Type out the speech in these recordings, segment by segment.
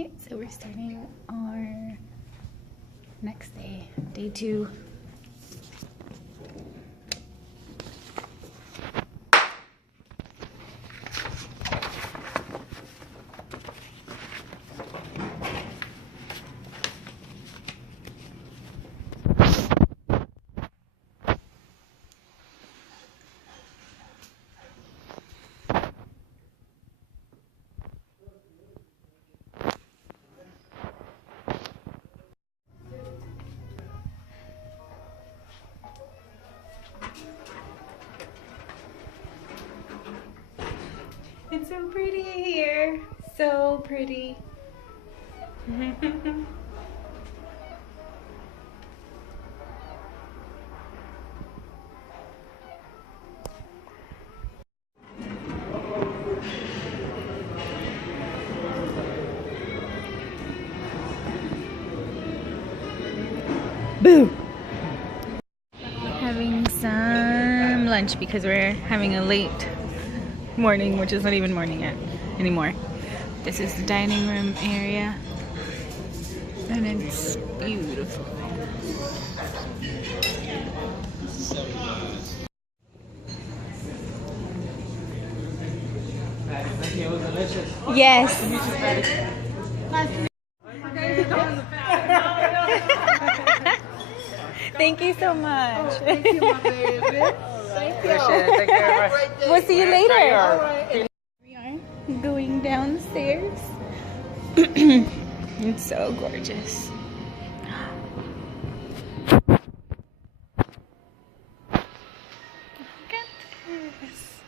Alright, so we're starting our next day, day 2. It's so pretty here. So pretty. Boo! Having some lunch because we're having a late morning, which is not even morning yet anymore. This is the dining room area and it's beautiful. Yes. Thank you so much. Thank you, my baby. Thank you. Thank you very much. We'll see you later. All right. We are going downstairs. It's so gorgeous. Look at this.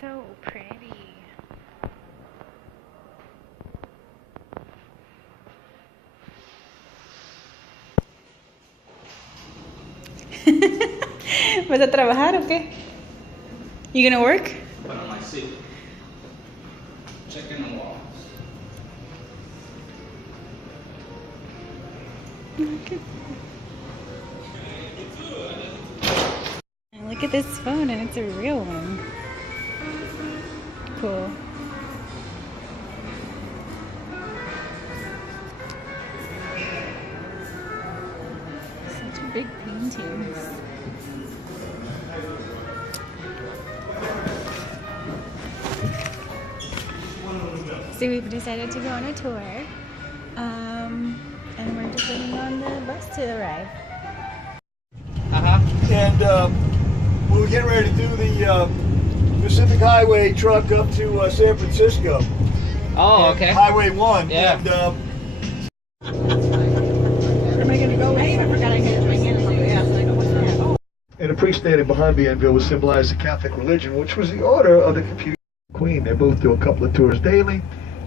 So pretty. ¿Vas a trabajar o qué? You gonna work? Put on my suit. Checking the walls. Look at this phone, and it's a real one. Cool. Such big paintings. So we've decided to go on a tour, and we're just waiting on the bus to arrive. And we were getting ready to do the Pacific Highway truck up to San Francisco. Oh, okay. Highway 1. Yeah. And, and the priest standing behind me and will symbolize the Catholic religion, which was the order of the Confucian Queen. They both do a couple of tours daily,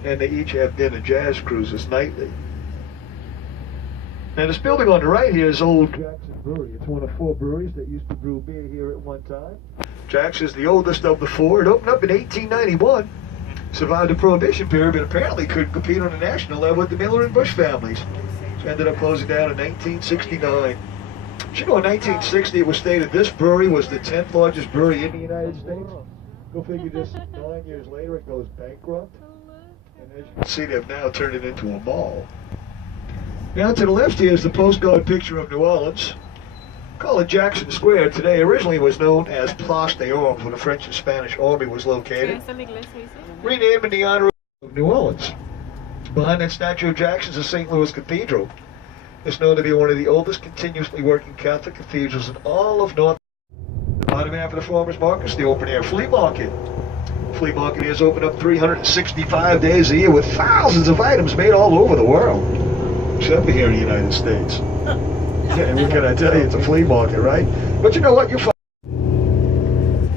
and they each have dinner jazz cruises nightly. Now this building on the right here is Old Jackson Brewery. It's one of 4 breweries that used to brew beer here at one time. Jackson is the oldest of the 4. It opened up in 1891. Survived the Prohibition period, but apparently couldn't compete on a national level with the Miller and Bush families. So ended up closing down in 1969. But you know, in 1960 it was stated this brewery was the 10th largest brewery in the United States. Go figure this, 9 years later it goes bankrupt. And as you can see, they've now turned it into a mall. Now to the left here is the postcard picture of New Orleans. Call it Jackson Square today. Originally was known as Place des Armes, where the French and Spanish army was located. Renamed in the honor of New Orleans. Behind that statue of Jackson is the St. Louis Cathedral. It's known to be one of the oldest continuously working Catholic cathedrals in all of North. The bottom half of the farmers market is the open air flea market. The flea market is open up 365 days a year with thousands of items made all over the world. Except for here in the United States. Yeah, what can I tell you? It's a flea market, right? But you know what? You'll find.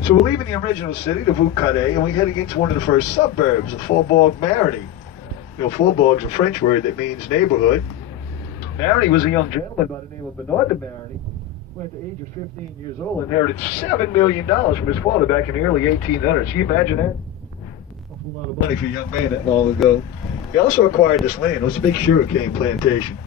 So we're leaving the original city, the Vieux-Carré, and we're heading into one of the first suburbs of Faubourg-Marigny. You know, Faubourg's a French word that means neighborhood. Marigny was a young gentleman by the name of Bernard de Marigny, who at the age of 15 years old inherited $7 million from his father back in the early 1800s. Can you imagine that? A whole lot of money for a young man that long ago. He also acquired this land. It was a big sugarcane plantation.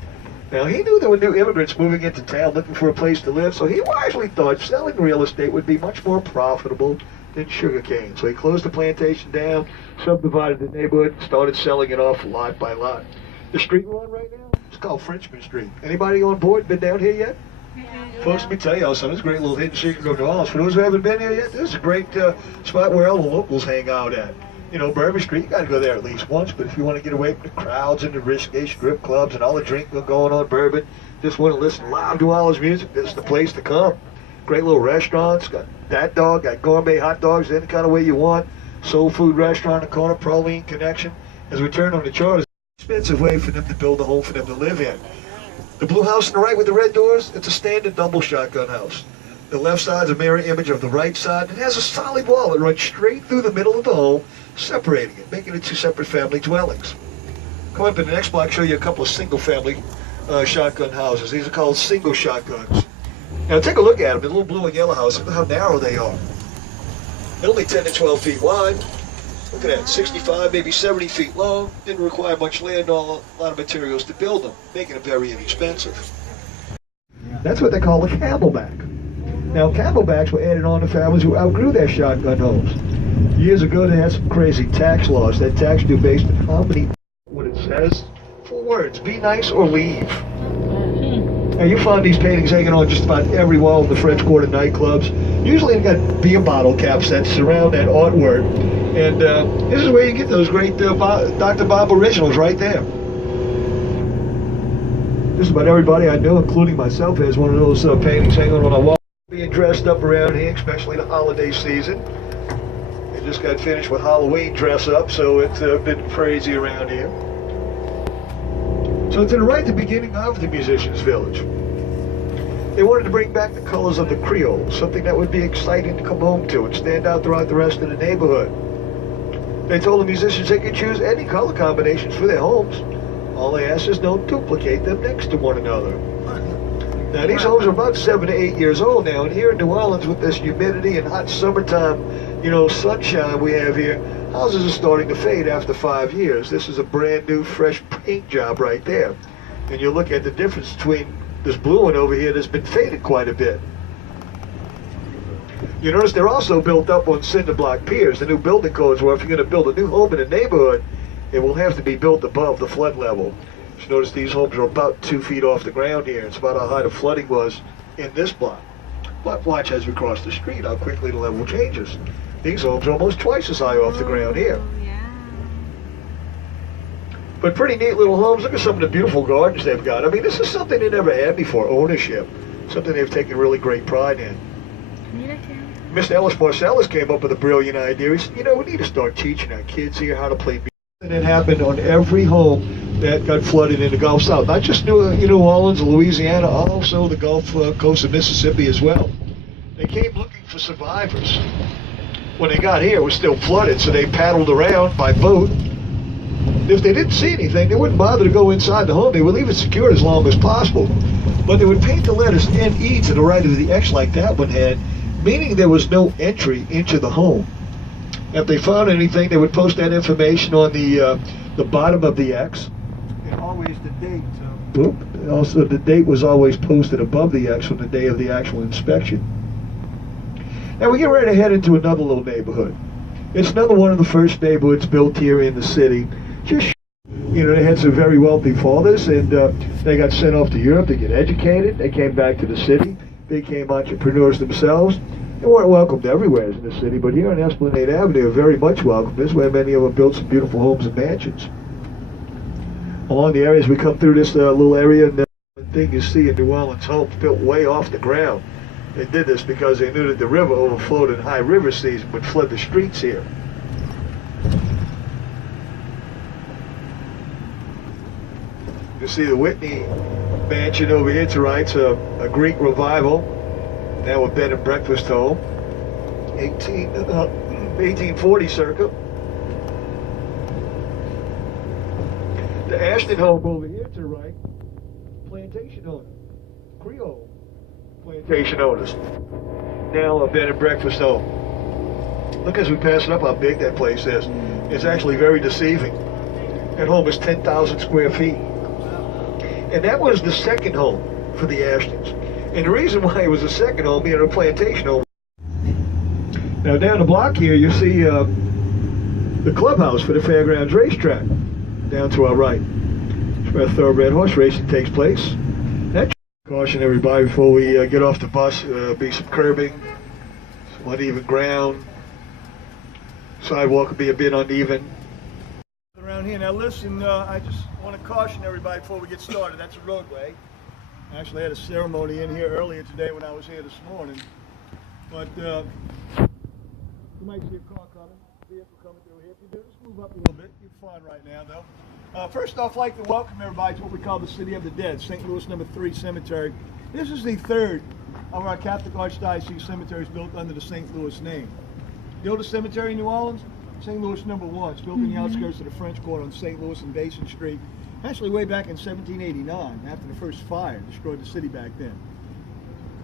Now, he knew there were new immigrants moving into town looking for a place to live, so he wisely thought selling real estate would be much more profitable than sugarcane. So he closed the plantation down, subdivided the neighborhood, and started selling it off lot by lot. The street we're on right now, it's called Frenchman Street. Anybody on board been down here yet? Folks, let me tell y'all something. It's a great little hidden secret of New Orleans. For those who haven't been here yet, this is a great spot where all the locals hang out at. You know, Bourbon Street, you got to go there at least once, but if you want to get away from the crowds and the risque strip clubs and all the drinking going on Bourbon, just want to listen to live New Orleans music, this is the place to come. Great little restaurants, got that dog, got gourmet hot dogs any kind of way you want, soul food restaurant in the corner, Proline Connection. As we turn on the chart, it's an expensive way for them to build a home for them to live in. The blue house on the right with the red doors, it's a standard double shotgun house. The left side's a mirror image of the right side. It has a solid wall that runs straight through the middle of the home, separating it, making it two separate family dwellings. Come up in the next block, show you a couple of single family shotgun houses. These are called single shotguns. Now take a look at them, the little blue and yellow house, look at how narrow they are. They're only 10 to 12 feet wide. Look at that, 65, maybe 70 feet long. Didn't require much land or a lot of materials to build them, making them very inexpensive. That's what they call a camelback. Now, camelbacks were added on to families who outgrew their shotgun homes. Years ago, they had some crazy tax laws. That tax due based on how many, what it says, 4 words, be nice or leave. Now, you find these paintings hanging on just about every wall of the French Quarter nightclubs. Usually, they've got beer bottle caps that surround that artwork. And this is where you get those great Dr. Bob originals right there. Just about everybody I know, including myself, has one of those paintings hanging on a wall. Being dressed up around here, especially the holiday season. They just got finished with Halloween dress up, so it's been crazy around here. So to the right, the beginning of the Musicians Village. They wanted to bring back the colors of the Creole, something that would be exciting to come home to and stand out throughout the rest of the neighborhood. They told the musicians they could choose any color combinations for their homes. All they asked is don't duplicate them next to one another. Now, these homes are about 7 to 8 years old now, and here in New Orleans with this humidity and hot summertime, you know, sunshine we have here, houses are starting to fade after 5 years. This is a brand new, fresh paint job right there. And you look at the difference between this blue one over here that's been faded quite a bit. You notice they're also built up on cinder block piers. The new building codes were if you're going to build a new home in a neighborhood, it will have to be built above the flood level. You notice these homes are about 2 feet off the ground here. It's about how high the flooding was in this block. But watch as we cross the street how quickly the level changes. These homes are almost twice as high off the ground here. But pretty neat little homes. Look at some of the beautiful gardens they've got. I mean, this is something they never had before, ownership. Something they've taken really great pride in. Mr. Ellis Marcellus came up with a brilliant idea. He said, you know, we need to start teaching our kids here how to play music. And it happened on every home that got flooded in the Gulf South. Not just New Orleans, Louisiana, also the Gulf Coast of Mississippi as well. They came looking for survivors. When they got here, it was still flooded, so they paddled around by boat. If they didn't see anything, they wouldn't bother to go inside the home. They would leave it secured as long as possible. But they would paint the letters N-E to the right of the X like that one had, meaning there was no entry into the home. If they found anything, they would post that information on the bottom of the X. And always the date. Also, the date was always posted above the X on the day of the actual inspection. Now we get ready to head into another little neighborhood. It's another one of the first neighborhoods built here in the city. Just, you know, they had some very wealthy fathers, and they got sent off to Europe to get educated. They came back to the city, became entrepreneurs themselves. They weren't welcomed everywhere in the city, but here on Esplanade Avenue, they're very much welcome. This is where many of them built some beautiful homes and mansions. Along the areas we come through this little area, and the thing you see in New Orleans homes built way off the ground. They did this because they knew that the river overflowed in high river season would flood the streets here. You see the Whitney mansion over here to right, a Greek revival. Now a bed and breakfast home, 1840 circa. The Ashton home over here to the right, plantation owner, Creole plantation owners. Now a bed and breakfast home. Look as we pass it up how big that place is. It's actually very deceiving. That home is 10,000 square feet. And that was the second home for the Ashtons. And the reason why it was a second home, being a plantation home, Now down the block here, you see the clubhouse for the Fairgrounds Racetrack. Down to our right. It's where thoroughbred horse racing takes place. That caution everybody before we get off the bus. Be some curbing, some uneven ground. Sidewalk will be a bit uneven. Around here, now listen, I just want to caution everybody before we get started. That's a roadway. I actually had a ceremony in here earlier today when I was here this morning. But you might see a car coming, vehicle coming through here. If you do, just move up a little bit. You're fine right now, though. First off, I'd like to welcome everybody to what we call the City of the Dead, St. Louis No. 3 Cemetery. This is the third of our Catholic Archdiocese cemeteries built under the St. Louis name. The oldest cemetery in New Orleans, St. Louis No. 1. It's built in the outskirts of the French Quarter on St. Louis and Basin Street. Actually, way back in 1789, after the first fire destroyed the city back then.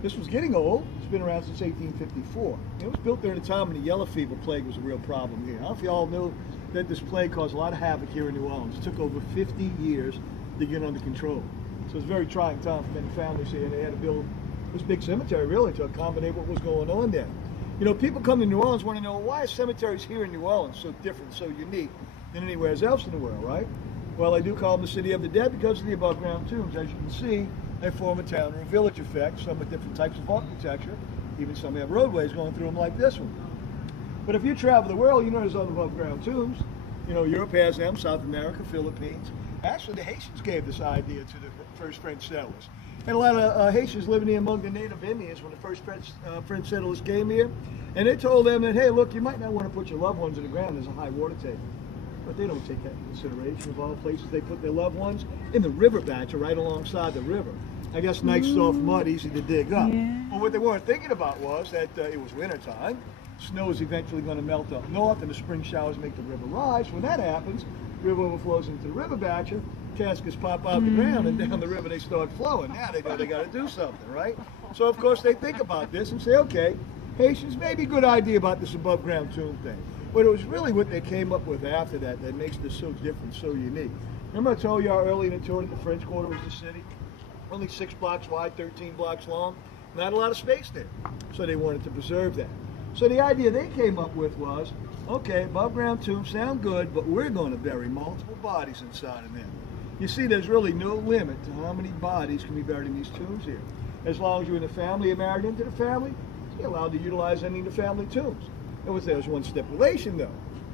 This was getting old. It's been around since 1854. It was built during a time when the yellow fever plague was a real problem here. I don't know if you all know that this plague caused a lot of havoc here in New Orleans. It took over 50 years to get under control. So it's a very trying time for many families here. They had to build this big cemetery really to accommodate what was going on there. You know, people come to New Orleans want to know, why are cemeteries here in New Orleans so different, so unique than anywhere else in the world, right? Well, I do call them the City of the Dead because of the above ground tombs. As you can see, they form a town or a village effect, some with different types of architecture. Even some have roadways going through them like this one. But if you travel the world, you know there's other above ground tombs. You know, Europe has them, South America, Philippines. Actually, the Haitians gave this idea to the first French settlers. And a lot of Haitians living here among the native Indians when the first French settlers came here. And they told them that, hey, look, you might not want to put your loved ones in the ground. There's a high water table. But they don't take that into consideration. Of all places, they put their loved ones in the river batch or right alongside the river. I guess nice soft mud, easy to dig up. Yeah. But what they weren't thinking about was that it was winter time. Snow is eventually going to melt up north, and the spring showers make the river rise. When that happens, the river overflows into the river batcher. Caskets pop out the ground, and down the river they start flowing. Now they know they got to do something, right? So of course they think about this and say, okay, Haitians, maybe a good idea about this above ground tomb thing. But it was really what they came up with after that that makes this so different, so unique. Remember I told y'all earlier in the tour that the French Quarter was the city? Only 6 blocks wide, 13 blocks long. Not a lot of space there. So they wanted to preserve that. So the idea they came up with was, okay, above ground tombs sound good, but we're going to bury multiple bodies inside of them. You see, there's really no limit to how many bodies can be buried in these tombs here. As long as you're in the family or married into the family, you're allowed to utilize any of the family tombs. There was one stipulation, though.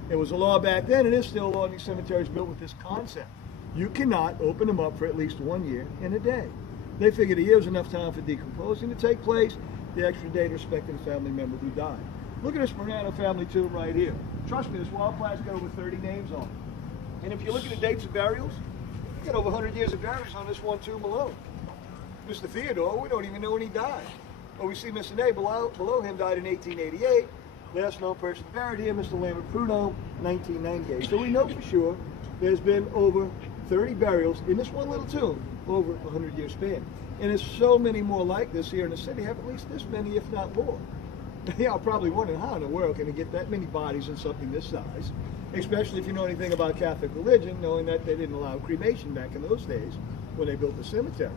It was a law back then, and it's still a law in these cemeteries built with this concept. You cannot open them up for at least 1 year and a day. They figured a year was enough time for decomposing to take place, the extra day to respect the family member who died. Look at this Morano family tomb right here. Trust me, this wall plaque's got over 30 names on it. And if you look at the dates of burials, you got over 100 years of burials on this one tomb alone. Mr. Theodore, we don't even know when he died. Well, we see Mr. Ney below him died in 1888. Last known person buried here, Mr. Lambert Prudhomme, 1998. So we know for sure there's been over 30 burials in this one little tomb over a 100-year span. And there's so many more like this here in the city, have at least this many, if not more. Yeah, I'm probably wondering how in the world can you get that many bodies in something this size, especially if you know anything about Catholic religion, knowing that they didn't allow cremation back in those days when they built the cemetery.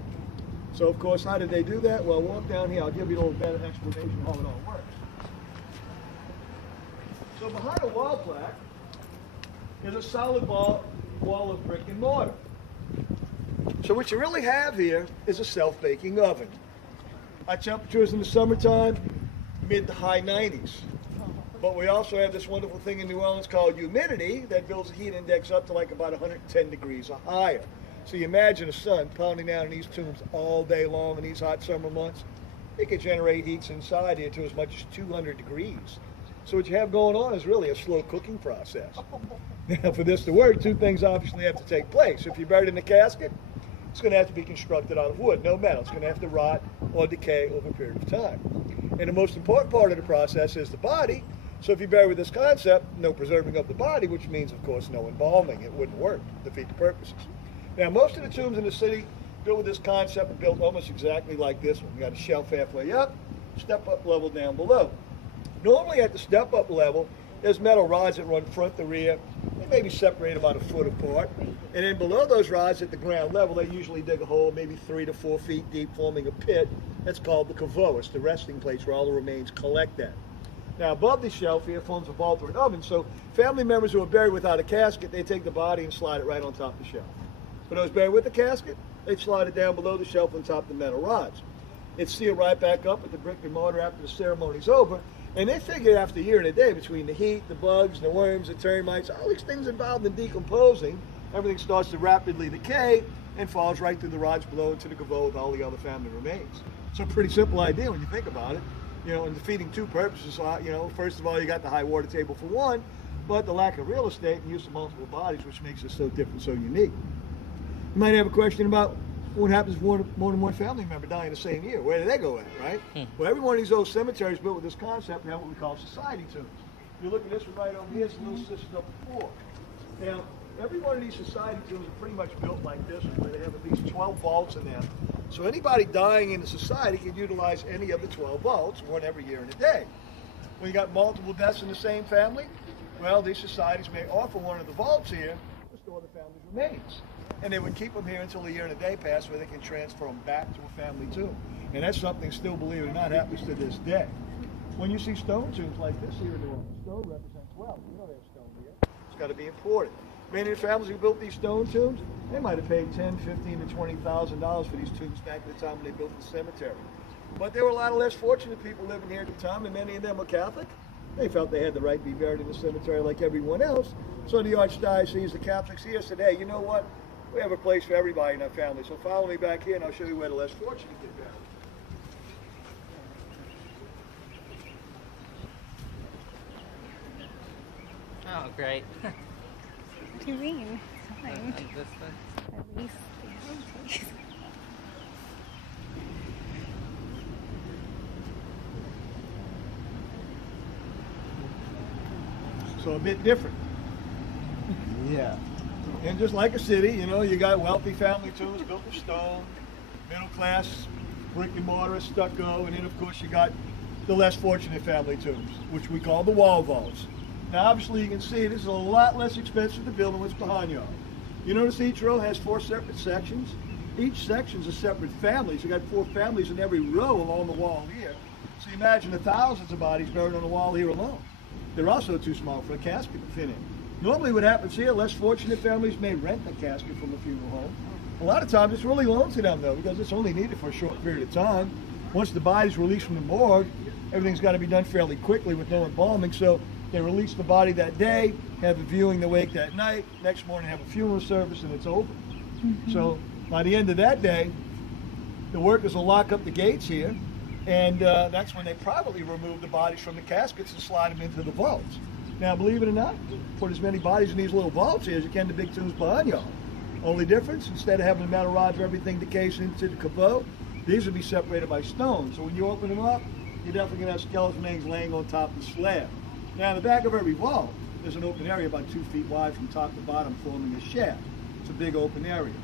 So, of course, how did they do that? Well, walk down here. I'll give you a little better explanation of how it all works. So behind a wall plaque is a solid wall of brick and mortar. So what you really have here is a self-baking oven. Our temperatures in the summertime, mid to high 90s. But we also have this wonderful thing in New Orleans called humidity that builds the heat index up to like about 110 degrees or higher. So you imagine the sun pounding down in these tombs all day long in these hot summer months. It could generate heats inside here to as much as 200 degrees. So what you have going on is really a slow cooking process. Now for this to work, two things obviously have to take place. If you're buried in a casket, it's going to have to be constructed out of wood, no metal. It's going to have to rot or decay over a period of time. And the most important part of the process is the body. So if you bury with this concept, no preserving of the body, which means, of course, no embalming. It wouldn't work, defeat the purposes. Now, most of the tombs in the city built with this concept are built almost exactly like this one. You got a shelf halfway up, step-up level down below. Normally at the step-up level, there's metal rods that run front to rear. They maybe separate about a foot apart. And then below those rods at the ground level, they usually dig a hole maybe 3 to 4 feet deep, forming a pit. That's called the caveau. It's the resting place where all the remains collect at. Now above the shelf here forms a vault or an oven, so family members who are buried without a casket, they take the body and slide it right on top of the shelf. For those buried with a casket, they slide it down below the shelf on top of the metal rods. It's sealed right back up with the brick and mortar after the ceremony's over, and they figure after a year and a day, between the heat, the bugs, the worms, the termites, all these things involved in decomposing, everything starts to rapidly decay and falls right through the rods below into the caveau with all the other family remains. So a pretty simple idea when you think about it. You know, and defeating two purposes. You know, first of all, you got the high water table for one, but the lack of real estate and use of multiple bodies, which makes it so different, so unique. You might have a question about what happens if more than one family member die in the same year. Where do they go at, right? Well, every one of these old cemeteries built with this concept have what we call society tombs. If you look at this one right over here, it's a little system up before. Now, every one of these society tombs are pretty much built like this, where they have at least 12 vaults in them. So anybody dying in the society can utilize any of the 12 vaults, one every year and a day. When you got multiple deaths in the same family, well, these societies may offer one of the vaults here to store the family's remains. And they would keep them here until a year and a day pass where they can transfer them back to a family tomb. And that's something still, believe it or not, happens to this day. When you see stone tombs like this here in New Orleans, stone represents wealth. You know they have stone here. It's got to be imported. Many of the families who built these stone tombs, they might have paid $10,000, $15,000 to $20,000 for these tombs back at the time when they built the cemetery. But there were a lot of less fortunate people living here at the time, and many of them were Catholic. They felt they had the right to be buried in the cemetery like everyone else. So the Archdiocese, the Catholics here said, hey, you know what? We have a place for everybody in our family. So follow me back here and I'll show you where the less fortunate get buried. Oh, great. What do you mean? Fine. At least, yeah. So a bit different. Yeah. And just like a city, you know, you got wealthy family tombs built of stone, middle class, brick and mortar, stucco, and then of course you got the less fortunate family tombs, which we call the wall vaults. Now obviously you can see this is a lot less expensive to build than what's behind y'all. You notice each row has 4 separate sections. Each section's a separate family, so you got 4 families in every row along the wall here. So you imagine the thousands of bodies buried on the wall here alone. They're also too small for a casket to fit in. Normally what happens here, less fortunate families may rent a casket from a funeral home. A lot of times it's really loaned to them though, because it's only needed for a short period of time. Once the body's released from the morgue, everything's got to be done fairly quickly with no embalming, so they release the body that day, have a viewing the wake that night, next morning have a funeral service, and it's over. So by the end of that day, the workers will lock up the gates here, and that's when they privately remove the bodies from the caskets and slide them into the vaults. Now, believe it or not, put as many bodies in these little vaults here as you can the big tombs behind y'all. Only difference, instead of having the metal rods where everything decays into the caveau, these would be separated by stone. So when you open them up, you're definitely going to have skeleton remains laying on top of the slab. Now, in the back of every vault, there's an open area about 2 feet wide from top to bottom, forming a shaft. It's a big open area.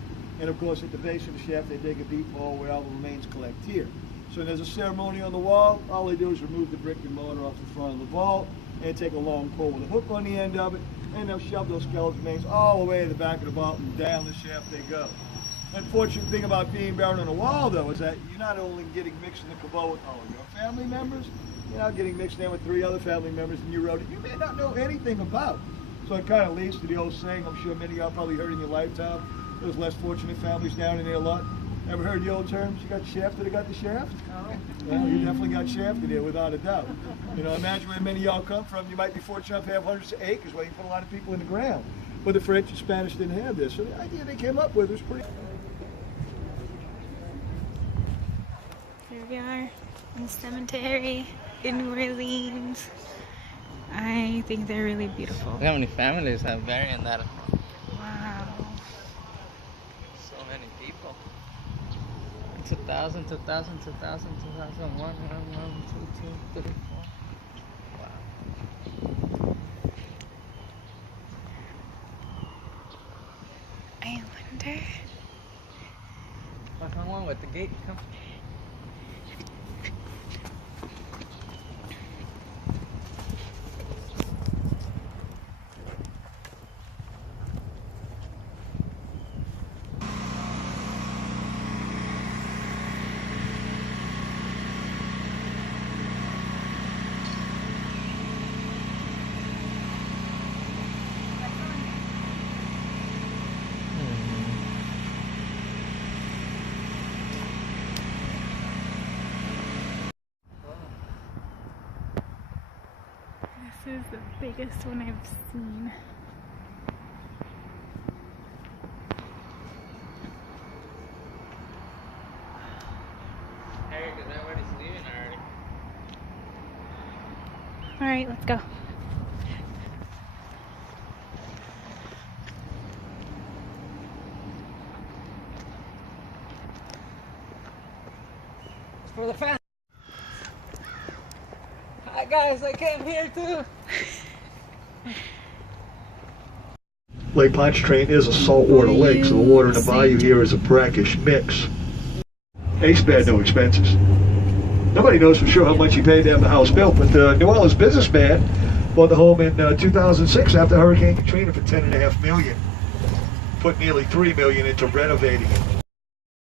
And of course, at the base of the shaft, they dig a deep hole where all the remains collect here. So there's a ceremony on the wall. All they do is remove the brick and mortar off the front of the vault and take a long pole with a hook on the end of it, and they'll shove those skeleton remains all the way to the back of the vault, and down the shaft they go. The unfortunate thing about being buried on a wall, though, is that you're not only getting mixed in the caveau with all of your family members, you're now getting mixed in with 3 other family members in your row that you may not know anything about. So it kind of leads to the old saying, I'm sure many of y'all probably heard in your lifetime, those less fortunate families down in their luck. Ever heard the old terms, you got shafted or got the shaft? Oh. Well, you definitely got shafted here, without a doubt. You know, imagine where many of y'all come from. You might be fortunate enough to have hundreds of acres where you put a lot of people in the ground. But the French and Spanish didn't have this. So the idea they came up with was pretty... Here we are in the cemetery in New Orleans. I think they're really beautiful. Look how many families have buried in that. Wow. So many people. 2000, 2000, 2000, 2001, 1, 2, 2, 3, 4. Wow. I wonder. What's wrong with the gate? Come. is the biggest one I've seen. Eric, is everybody's leaving already? Alright, let's go. It's for the fans. Hi guys, I came here too. Lake Pontchartrain is a saltwater lake, so the water in the bayou here is a brackish mix. Ace spared no expenses. Nobody knows for sure how much he paid to have the house built, but the New Orleans businessman bought the home in 2006 after Hurricane Katrina for $10.5 million. Put nearly $3 million into renovating it.